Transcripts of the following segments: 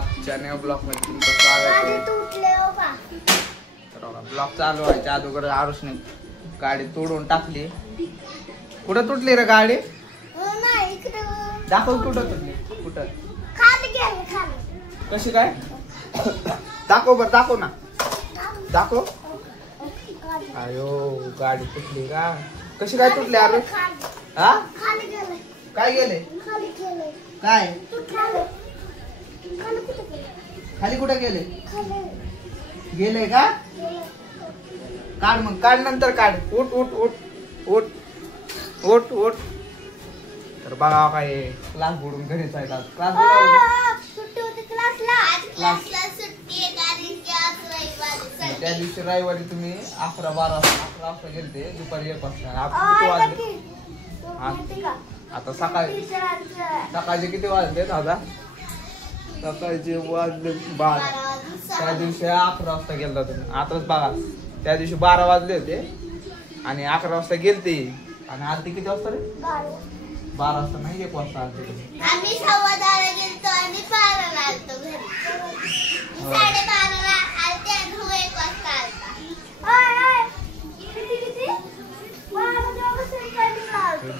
आजच्या नव्या ब्लॉग मध्ये तुमचं स्वागत आहे. तर ब्लॉग चालू व्हायच्या अगोदर आरुषने गाडी तोडून टाकली. कुठं तुटली रे गाडी? दाखव कुठं तुटली. कुठं कशी काय दाखव बर. दाखव ना दाखव. अयो गाडी तुटली का? कशी काय तुटली आरुष? हा काय गेले? काय खाली कुठे गेले? गेले का? काढ मग काढ नंतर काढ. उठ उठ उठ उठ उठ उठ. तर बघा काय क्लास बुडून घरीच आहेत आज. क्लास त्या दिवशी रविवारी तुम्ही 11-12 वाजता गेलते. दुपारी 1 वाजता. आता सकाळचे किती वाजले दादा? सकाळचे वाजले 12. त्या दिवशी 11 वाजता गेलता तुम्ही. आताच बघा त्या दिवशी 12 वाजले होते आणि 11 वाजता गेलते. आणि आरती किती वाजता रे? 12 वाजता नाही 1 वाजता आरती. आम्ही 12:15 गेलतो आणि 12:00 आलतो घरी. 12:30 आलते आणि 1 वाजता आलता.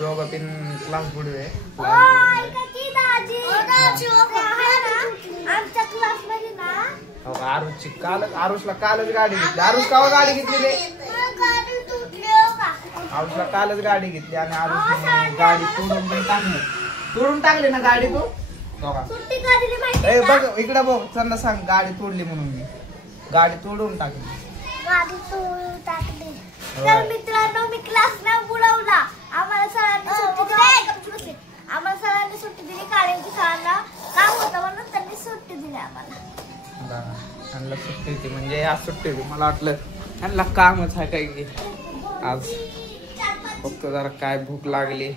दोघं तीन क्लास बुडवे. आरुषची आरुषला कालच गाडी घेतली. आरुष का गाडी घेतली रे? आरुषला कालच गाडी घेतली आणि आरुषने गाडी तोडून टाकली ना गाडी. तू बघ इकडे बघ. चंदा सांग गाडी तोडली म्हणून. मी गाडी तोडून टाकली. तर मित्रांनो मी क्लास ना बुडवला. आम्हाला सरांनी सुट्टी दिली. काळ्यांची सरांना काम होतं म्हणून त्यांनी सुट्टी दिली आम्हाला. त्यांना सुट्टी होती म्हणजे आज सुट्टी होती. मला वाटलं त्यांना कामच आहे काय की आज. फक्त जरा काय भूक लागली.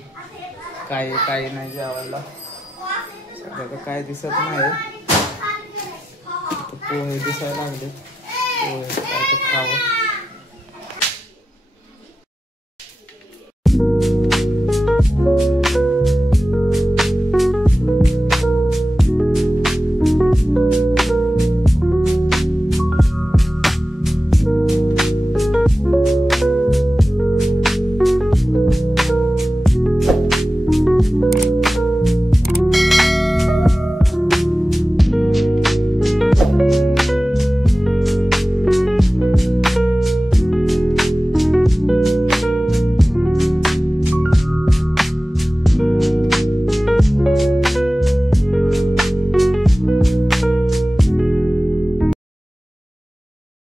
काय नाही जेवायला. सध्या तर काय दिसत नाही. पोहे दिसायला लागले. पोहे काय ते खावं.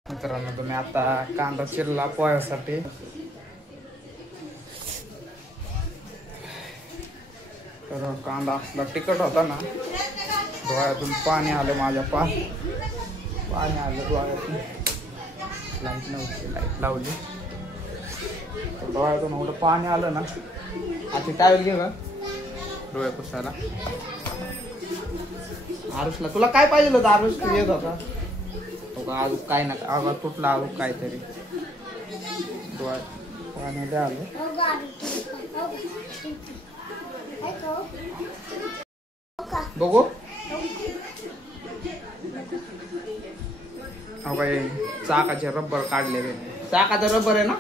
मित्रांनो तुम्ही आता कांदा चिरला पोह्यासाठी. तर कांदा असला तिखट होता ना. डोळ्यातून पाणी आलं माझ्या. पाणी आलं डोळ्यातून. लाईट नव्हती. लाईट लावली डोळ्यातून एवढं पाणी आलं ना. आता टावेल घे ग डोळ्या पुसायला. आरुषला तुला काय पाहिजे होतं? आरुष येत होता आज काय ना आवाज तुटला. आवाज काहीतरी डोळ्यात पाणी आलं. बघू काय चाकाचे रबर काढले. चाकाचं रबर आहे ना.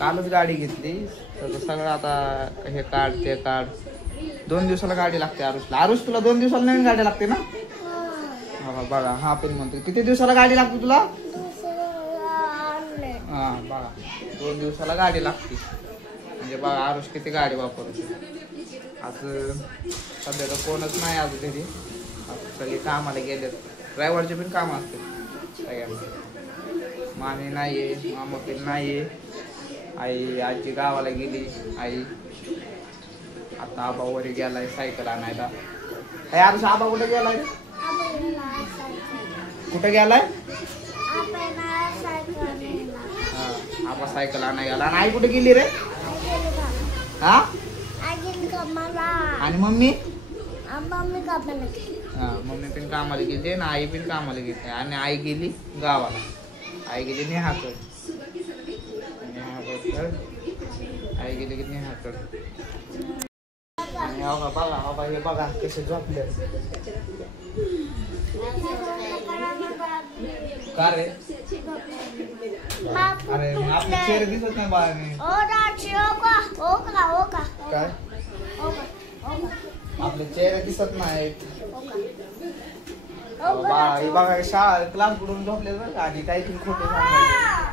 कालच गाडी घेतली. तर सगळं आता हे काढ ते काढ. 2 दिवसाला गाडी लागते आरुषला. आरुष तुला 2 दिवसाला नवीन गाडी लागते ना. बघा हा पण म्हणतो किती दिवसाला गाडी लागते तुला? हा बघा 2 दिवसाला गाडी लागते. म्हणजे बघा आरुष किती गाडी वापरते. आज सध्या तर कोणच नाही आज घरी. सगळे कामाला गेले. ड्रायव्हरचे पण काम असते सगळ्यांना. मामी नाहीये. मामा पण नाहीये. आई आजी गावाला गेली. आई आता आबा वरी गेलाय सायकल आणायला. यार आबा कुठे गेलाय? कुठे गेलाय? आबा सायकल आणायला गेला. आणि आई कुठे गेली रे? हा आणि मम्मी? मम्मी पण कामाला गेली आणि आई पण कामाला गेली. आणि आई गेली गावाला. आई गेली नेहाकडे. आई गेली की नेहाकडे. आणि बघा हे बघा कसे झोपले. का रे? अरे आपले चेहरे दिसत नाही बाळाने. काय आपले चेहरे दिसत नाहीत. बाळा बघा शाळा क्लास बुडून झोपले बरं का. आणि काही पण खोटं सांगायचं.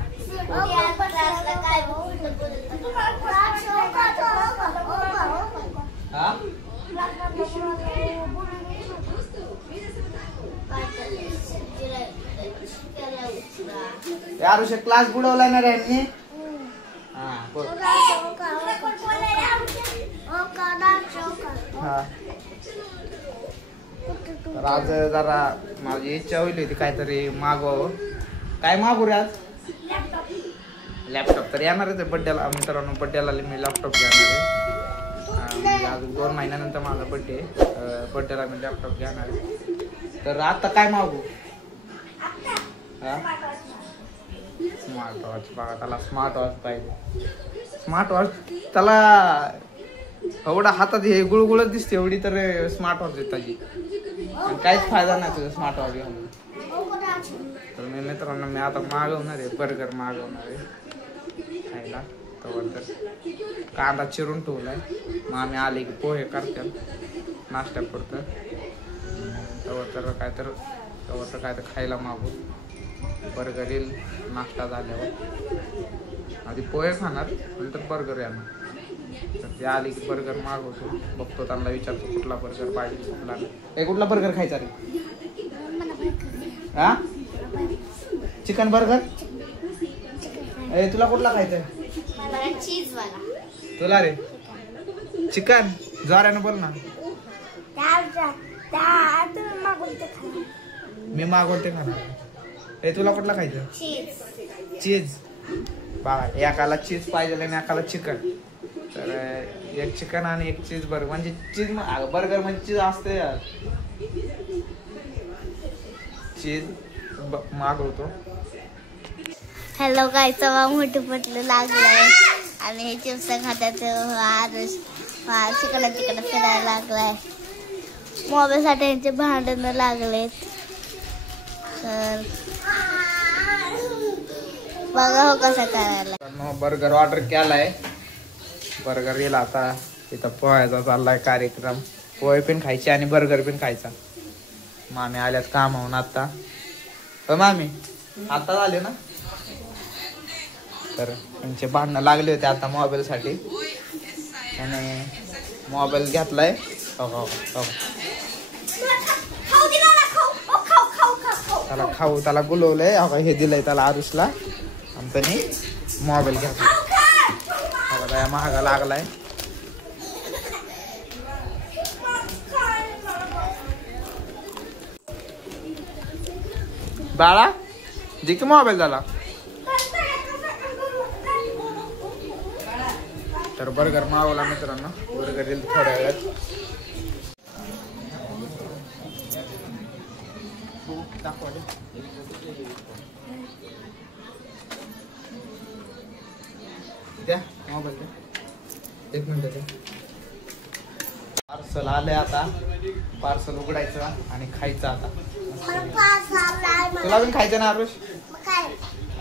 हा यार क्लास बुडवला ना रे यांनी. तर आज जरा माझी इच्छा होईल होती काहीतरी मागवावं. काय मागू रे आज? लॅपटॉप तर येणारच आहे बड्डेला. मित्रांनो बड्डेला मी लॅपटॉप घेणार आहे. अजून 2 महिन्यानंतर माझा बड्डे आहे. बड्डेला मी लॅपटॉप घेणार आहे. तर आता काय मागू? Smart watch. बघा त्याला स्मार्ट वॉच पाहिजे. स्मार्ट वॉच त्याला एवढा हातात हे गुळगुळच दिसते एवढी तर स्मार्ट वॉच आहे त्याची. आणि काहीच फायदा नाही तुझा स्मार्ट वॉच घेऊन. तर मी मित्रांनो मी आता मागवणार आहे बर्गर मागवणार आहे खायला. तर कांदा चिरून ठेवलाय. मग आम्ही आले की पोहे करतात नाश्त्यापुरतं. तर काय तर खायला मागू. बर्गर येईल नाश्ता झाल्यावर. आधी पोहे खाणार नंतर बर्गर येणार. तर ते आले की बर्गर मागवतो. बघतो त्यांना विचारतो कुठला बर्गर पाहिजे कुठला नाही. कुठला बर्गर खायचा रे? हा चिकन बर्गर. तुला कुठला खायचा? तुला रे चिकन. जोरानं बोल ना. मी मागवते खाणार. तुला कुठला खायचं? चीज. बघा एकाला चीज पाहिजे आणि एकाला चिकन. तर एक चिकन आणि एक चीज बर्गर. म्हणजे चीज बर्गर म्हणजे चीज असते यार. चीज मागवतो. हॅलो काय चवा मोठं पटलं लागलंय. आणि हे चिप्स खात्यात आरुष तिकडं फिरायला लागलाय. मोबाईल साठी यांचे भांडण लागलेत. तर बघा हो कसं करायला. बर्गर ऑर्डर केलाय. बर्गर येईल आता. इथं पोह्याचा चाललाय कार्यक्रम. पोहे पण खायचे आणि बर्गर पण खायचा. मामी आल्यात कामावून आता. मामी आता झाले ना. तर त्यांचे भांडणं लागले होते आता मोबाईल साठी. त्याने मोबाईल घेतलाय. त्याला खाऊ त्याला बोलवलंय. हे दिलंय त्याला आरुषला. आणि त्याने मोबाईल घेतला. महागा लागलाय. बाळा जे की मोबाईल झाला. तर बर्गर मागवला मित्रांनो. बर्गर येईल थोड्या वेळात. द्या मोबाईल द्या. 1 मिनिट द्या. पार्सल आलंय आता. पार्सल उघडायचं आणि खायचं आता. तुला पण खायचं ना आरुष?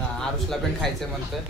आरुषला पण खायचं म्हणतं.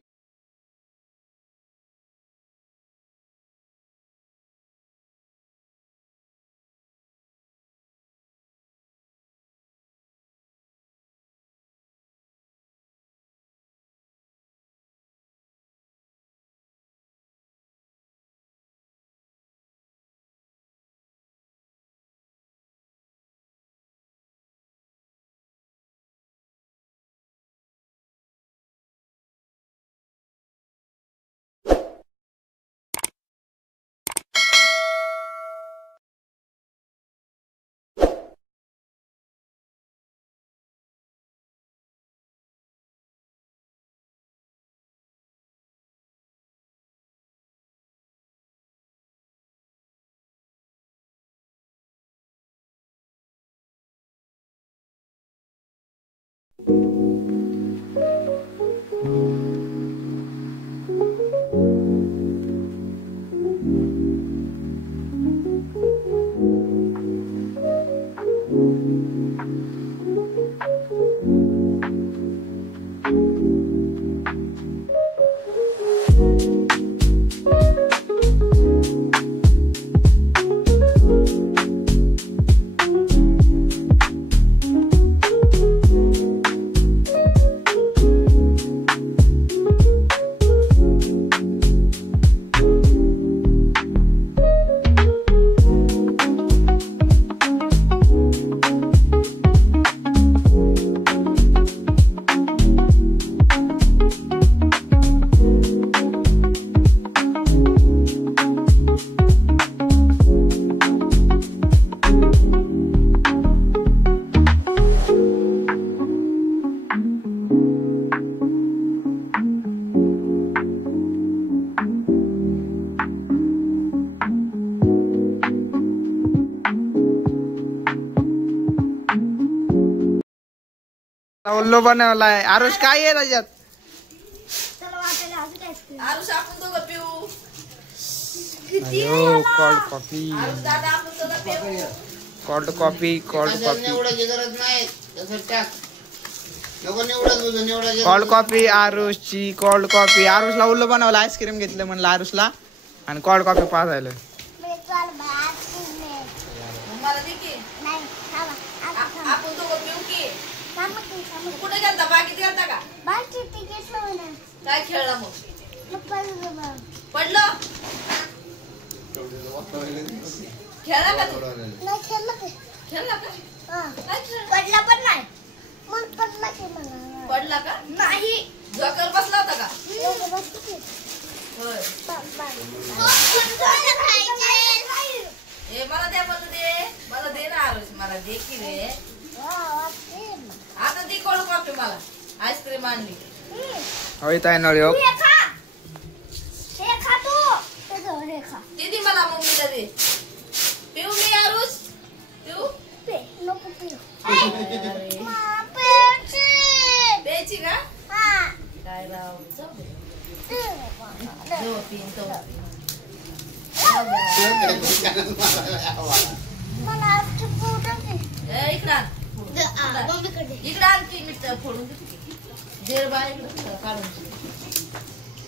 उल्लू बनवलाय. आरुष काय आहे त्याच्यात? त्याला वाटायला अजून आईस्क्रीम. आरुष आपण दोघं पिऊ. किती अयो, कोल्ड कॉफी. आरुष दादा आपण दोघं पिऊ. Cold coffee. Cold coffee. निवडायची गरज नाही तसं टाक नको निवडा कोल्ड कॉफी आरुषची. Cold coffee. आरुषला उल्लू बनवलं. आईस्क्रीम घेतलं म्हणलं आरुषला आणि कोल्ड कॉफी पाजायला. मी काल भात खाल्ले. मला दे की. नाही थांबा. आता थांबा. आपण दोघं पिऊ की. थांबा की, थांबा. कुठे गेलता? बाकीत गेलता का? बाकी तिकीट लावून काय खेळला मग? पडलं? खेळला का तू? नाही खेळलं की. खेळला का? हा. काय खेळला? पडला पण नाही. मग पडला की मला. पडला का? नाही. झोक्यावर बसला होता का? एवढं बसतो की. होय. बाबा. ए मला दे, मला दे. मला दे ना आरुष, मला दे की रे. आता ती कोल्ड कॉफी मला. आईस्क्रीम आणली. होय ताई नळ्यो. हे खा. हे खा तू. त्याच्यावर हे खा. दीदी मला मम्मीला दे. पिऊ मी आरुष? पिऊ? पे. नको पिऊ. अरे. मा, पेची. प्यायची का? हा. काय राव. जाऊ दे. दे बाबा. जाऊ पिन, जाऊ पिन. मला आजची पोटं दे. ए, इकडं आण. मम्मीकडे. इकडं आण की मी फोडून देते. देर बाय इकडं काढून दे.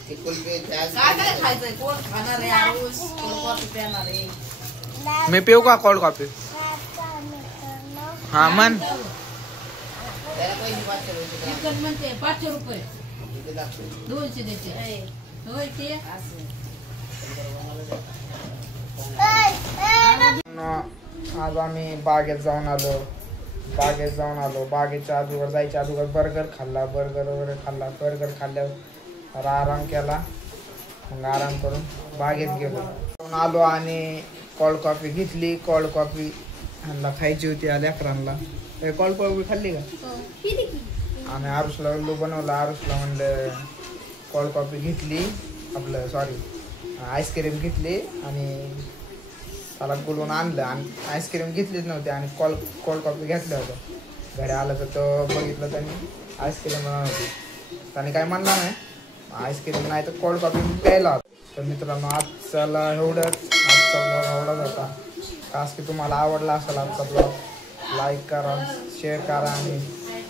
काय काय खायचंय? कोण खाणार आहे आरुष? कोण कॉफी पिणार आहे? मी पिऊ का कोल्ड कॉफी? हा मन. चिकन म्हणते 500 रुपये 200 द्यायचे होय ते आज आम्ही बागेत जाऊन आलो. बागेच्या अगोदर जायच्या अगोदर बर्गर वगैरे खाल्ला. बर्गर खाल्ल्यावर आराम केला. मग आराम करून बागेत गेलो. आलो आणि कोल्ड कॉफी घेतली. कोल्ड कॉफी ह्यांना खायची होती आल्या लेकरांना. कोल्ड कॉफी खाल्ली का? आणि आरुषला उल्लू बनवलं. आरुषला म्हणलं कोल्ड कॉफी घेतली. आपलं सॉरी आईस्क्रीम घेतली आणि त्याला बोलवून आणलं. आणि आईस्क्रीम घेतलीच नव्हती आणि कोल्ड कॉफी घेतल्या होत्या. घरी आलं तर तो बघितलं त्यांनी आईस्क्रीम बनवली. त्याने काय म्हणला नाही. आईस्क्रीम नाही तर कोल्ड कॉफी प्यायला होता. तर मित्रांनो आजचा ब्लॉग एवढाच होता. खास की तुम्हाला आवडला असेल आजचा ब्लॉग लाईक करा, शेअर करा आणि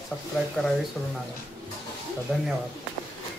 सबस्क्राईब करा विसरू नका. तर धन्यवाद.